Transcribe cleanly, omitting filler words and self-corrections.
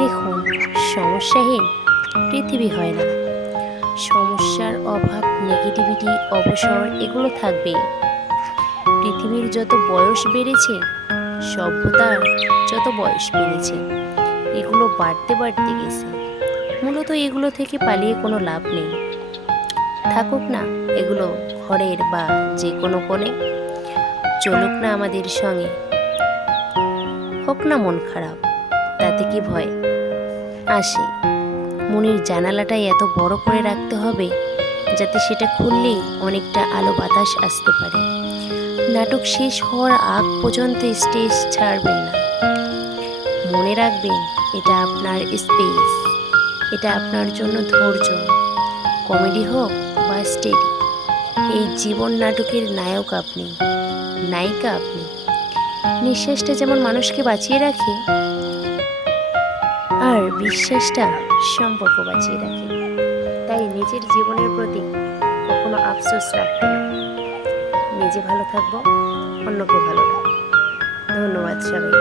দেখুন, সমস্যাহীন পৃথিবী হয় না। সমস্যার অভাব, নেগেটিভিটি, অবসর এগুলো থাকবে। পৃথিবীর যত বয়স বেড়েছে, সভ্যতার যত বয়স বেড়েছে, এগুলো বাড়তে বাড়তে গেছে। মূলত এগুলো থেকে পালিয়ে কোনো লাভ নেই। থাকুক না এগুলো ঘরের বা যে কোনো কোণে, চলুক না আমাদের সঙ্গে, হোক না মন খারাপ, তাতে কি ভয় আসে? মনের জানালাটাই এত বড় করে রাখতে হবে যাতে সেটা খুললেই অনেকটা আলো বাতাস আসতে পারে। নাটক শেষ হওয়ার আগ পর্যন্ত স্টেজ ছাড়বেন না। মনে রাখবেন, এটা আপনার স্পেস, এটা আপনার জন্য ধৈর্য। কমেডি হোক বা স্টেডি, এই জীবন নাটকের নায়ক আপনি, নায়িকা আপনি। নিঃশ্বাসটা যেমন মানুষকে বাঁচিয়ে রাখে, আর বিশ্বাসটা সম্পর্ক বাঁচিয়ে রাখে। তাই নিজের জীবনের প্রতি কখনো আফসোস রাখবেন না। নিজে ভালো থাকবো, অন্যকে ভালো রাখবো। ধন্যবাদ সবাই।